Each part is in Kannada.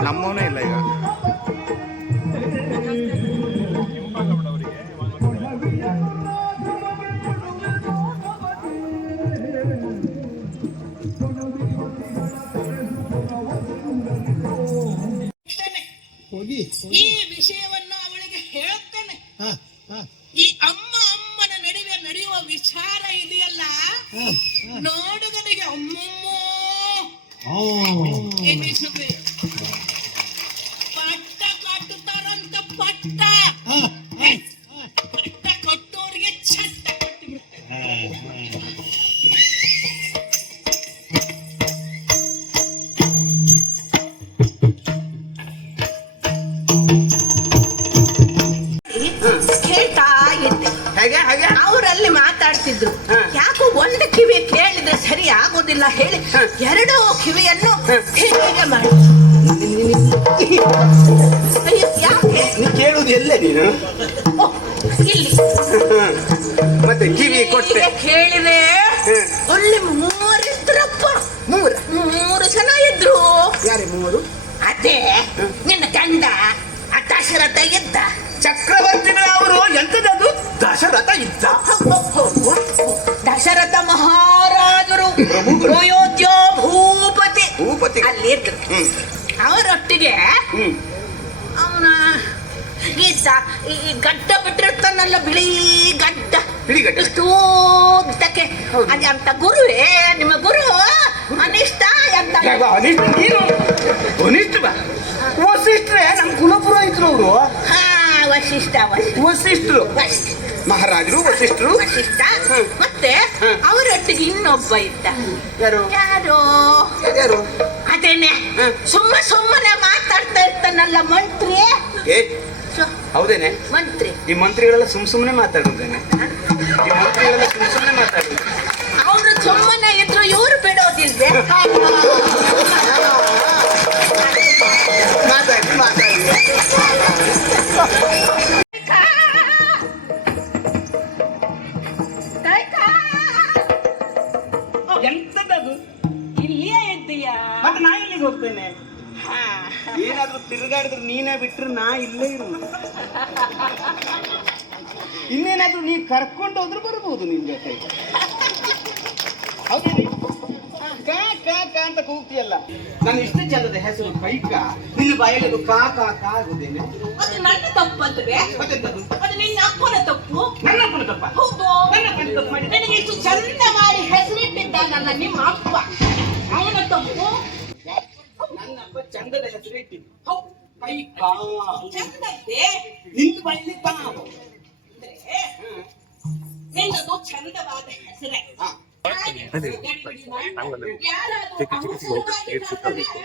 நம்ம ஒன்றும் இல்லை ಅವರಲ್ಲಿ ಮಾತಾಡ್ತಿದ್ರು. ಯಾಕೋ ಒಂದು ಕಿವಿ ಕೇಳಿದ್ರೆ ಸರಿ ಆಗೋದಿಲ್ಲ ಹೇಳಿ ಎರಡೂ ಕಿವಿಯನ್ನು ಹೀಗೆ ಮಾಡಿ. ಅಯ್ಯೋ ಯಾಕೆ? ನೀ ಕೇಳುವುದು ಎಲ್ಲ ನೀನು? ಓ, ಇಲ್ಲಿ. ಮತ್ತೆ ಕಿವಿ ಕೊಟ್ಟೆ. ಹೀಗೆ ಕೇಳಿದೆ. ಅಲ್ಲಿ ಮೂರಿದ್ರಪ್ಪ ಮೂರ ಮೂರು? ಜನ ಇದ್ರು. ಯಾರೇ ಮೂವರು ಅದೇ ನಿನ್ನ ಗಂಡ ಆ ದಶರಥ ಇದ್ದ. ಚಕ್ರವರ್ತಿನ ದಶರಥ ಇದ್ದ ದಶರಥ ಮಹಾರಾಜರು. ಅಯೋಧ್ಯ ಭೂಪತಿ. ಭೂಪತಿ ಅಲ್ಲಿ ಇದ್ರು ಅವರೊಟ್ಟಿಗೆ ಅವನ ಗೀತ ಈ ಗಡ್ಡ ಬಿಟ್ಟಿರ್ತಾನಲ್ಲ ಬಿಳಿ ಗಡ್ಡ. ಇಷ್ಟು ಉದ್ದಕ್ಕೆ. ಅದೇ ಅಂತ ಗುರುವೇ ನಿಮ್ಮ ಗುರು ಅನಿಷ್ಟ ಅಂತ ಯಾಗ ಅನಿಷ್ಟ ನೀನು ಅನಿಷ್ಟ ಬಾ ವಸಿಷ್ಠರೇ ನಮ್ಮ ಕುಲಪುರೋಹಿತರು ಅವರು ಹಾ ವಶಿಷ್ಠ ವಶಿಷ್ಠರು ಮಹಾರಾಜರು ವಶಿಷ್ಠರು ವಶಿಷ್ಠ ಮತ್ತೆ. ಅವರೊಟ್ಟಿಗೆ ಇನ್ನೊಬ್ಬ ಇದ್ದ. ಯಾರು? ಯಾರು? ಅದೇನೆ. ಸುಮ್ಮ ಸುಮ್ಮನೆ ಮಾತಾಡ್ತಾ ಇರ್ತಾನಲ್ಲ ಮಂತ್ರಿ. ಹೌದೇನೆ? ಮಂತ್ರಿ. ಈ ಮಂತ್ರಿಗಳೆಲ್ಲ ಸುಮ್ ಸುಮ್ಮನೆ ಮಾತಾಡೋದೇನೆ ಈ ಮಂತ್ರಿಗಳೆಲ್ಲ ಸುಮ್ ಸುಮ್ಮನೆ ಮಾತಾಡುದು ಅವರು ಸುಮ್ಮನೆ ಇದ್ರು ಇವ್ರು ಬಿಡೋದಿಲ್ವೇ? ತಿರುಗಾಡಿದ್ರೆ ನೀನೇ ಬಿಟ್ರು ನಾ ಇಲ್ಲೇ ಇರು ಇನ್ನೇನಾದ್ರೂ ನೀ ಕರ್ಕೊಂಡು ಹೋದ್ರು ಬರ್ಬೋದು ನಿನ್ ಜೊತೆ. ಕಾ ಕಾ ಕಾ ಅಂತ ಕೂಗ್ತಿಯಲ್ಲ. ನಾನು ಇಷ್ಟು ಚಂದದ ಹೆಸರು ಕೈಕ. ನಿನ್ನ ಬಾಯಲ್ಲಿ ಕಾ ಕಾ ಕಾ ಆಗುದೇನೆ? ಅದು ನನ್ನ ತಪ್ಪು ಮತ್ತೆಂತದು ಅದು ನಿನ್ನ ಅಪ್ಪನ ತಪ್ಪು. ನನ್ನ ಅಪ್ಪನ ತಪ್ಪ? ಹೌದು. ನನ್ನ ಅಪ್ಪನ ತಪ್ಪು ಮಾಡಿ ನನಗೆ ಇಷ್ಟು ಚಂದ ಮಾಡಿ ಹೆಸರಿಟ್ಟಿದ್ದಾನಲ್ಲ ನಿಮ್ಮ ಅಪ್ಪ. ಅವನ ತಪ್ಪು. ನನ್ನ ಅಪ್ಪ ಚಂದದ ಹೆಸರು ಇಟ್ಟಿದ್ದು ಹೌದು. ಕೈಕ ಚಂದದ್ದೇ ನಿನ್ನ ಬಾಯಲ್ಲಿ ಕಾ ಅಂದ್ರೆ ನಿನ್ನದು ಚಂದವಾದ ಹೆಸರೇ ಹಾ ಅದೇ ಹಂಗಲ್ಲ. ಚಿಕ್ಕ ಚಿಕ್ಕ ಚಿಕ್ಕ ಹೋಗ್ತದೆ, ಏಟ್ ಸುತ್ತಬೇಕು.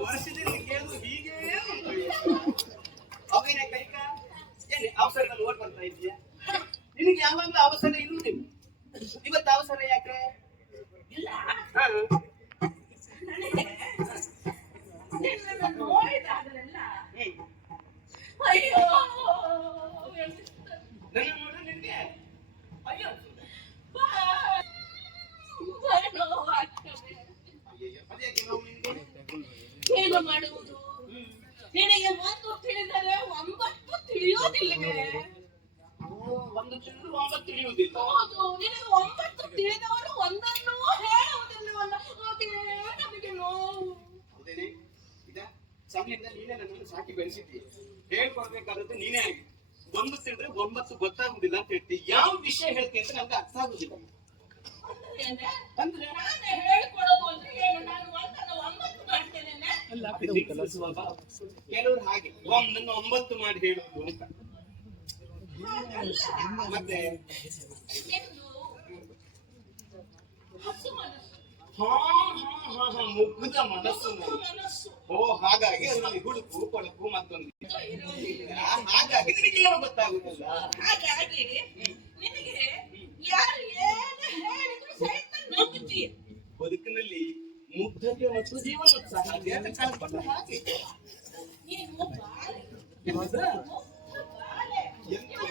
ವರ್ಷದಿಂದ ಕೇಳುದು ಹೀಗೆ ಉಂಟು. ಅವೇನೇ ಕೈಕ ಏನೇ ಅವಸರದಲ್ಲಿ ಓಡ್ ಬರ್ತಾ ಇದೆಯಾ ನಿನಗೆ ಯಾವಾಗಲೂ ಅವಸರ ಇರುವುದಿಲ್ಲ ಇವತ್ತು ಅವಸರ ಯಾಕೆ ಇಲ್ಲ ಹಾ. ನಿನ್ನನ್ನು ನೋಡಿದಾಗಲೆಲ್ಲ ಹ್ಮ್. ಅಯ್ಯೋ. ನನ್ನ ನೋಡು ನಿನ್ಗೆ ಅಯ್ಯೋ? ಏನು ಮಾಡುವುದು? ನಿನಗೆ ಒಂದು ತಿಳಿದರೆ ಒಂಬತ್ತು ತಿಳಿಯೋದಿಲ್ಲವೇ ಒಂದು ತಿಳಿದ್ರು ಒಂಬತ್ತು ತಿಳಿಯುವುದಿಲ್ಲ. ಹೌದು ನಿನಗೆ ಒಂಬತ್ತು ತಿಳಿದವರು ಒಂದನ್ನು ಹೇಳುವುದಿಲ್ಲವಲ್ಲ ಅದೇ ನಮಗೆ ನೋವು. ಸಮಯದಿಂದ ನೀನೇ ನನ್ನನ್ನು ಸಾಕಿ ಬೆಳೆಸಿದ್ದೀಯ? ಹೇಳ್ಕೊಡ್ಬೇಕಾದದ್ದು ನೀನೇ ಆಗಿ. ಒಂದು ತಿಳಿದ್ರೆ ಒಂಬತ್ತು ಗೊತ್ತಾಗುದಿಲ್ಲ ಅಂತ ಹೇಳ್ತಿ. ಯಾವ ವಿಷಯ ಹೇಳ್ತೀನಿ ಅಂತ ನಮ್ಗೆ ಅರ್ಥ ಆಗುದಿಲ್ಲ. ಅಂದ್ರೆ? ಅಂದ್ರೆ ಅಂದ್ರೆ ಕೆಲವರು ಹಾಗೆ. ಒಂದನ್ನು ಒಂಬತ್ತು ಮಾಡಿ ಹೇಳುದು ಅಂತ. ಮತ್ತೆ ಹಸು ಮನಸ್ಸು. ಮುಗ್ಧ ಮನಸ್ಸು ಓ ಹಾಗಾಗಿ ಅದರಲ್ಲಿ ಹುಡುಕು ಕೊಳಕು ಮತ್ತೊಂದು ಹಾಗಾಗಿ ನಿನಗೆ ಏನು ಹೇಳಿದ್ರು ಬದುಕಿನಲ್ಲಿ ಮುಗ್ಧತೆ ಮತ್ತು ಜೀವನೋತ್ಸಾಹ ಉತ್ಸಾಹ ಕಳ್ಕೊಂಡ್ರೆ ಹಾಗೆ ಹೌದಾ?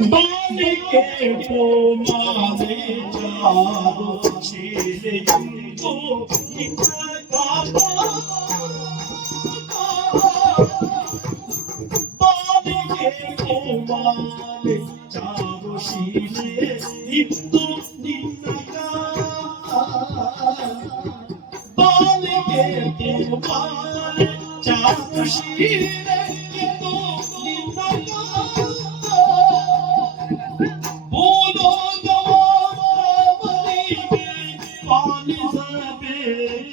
বালিকে তোমারে চারো ছেলে কিন্তু বালিকে তোমারে চারো শিলে কিন্তু বালিকে তোমারে চারো শিলে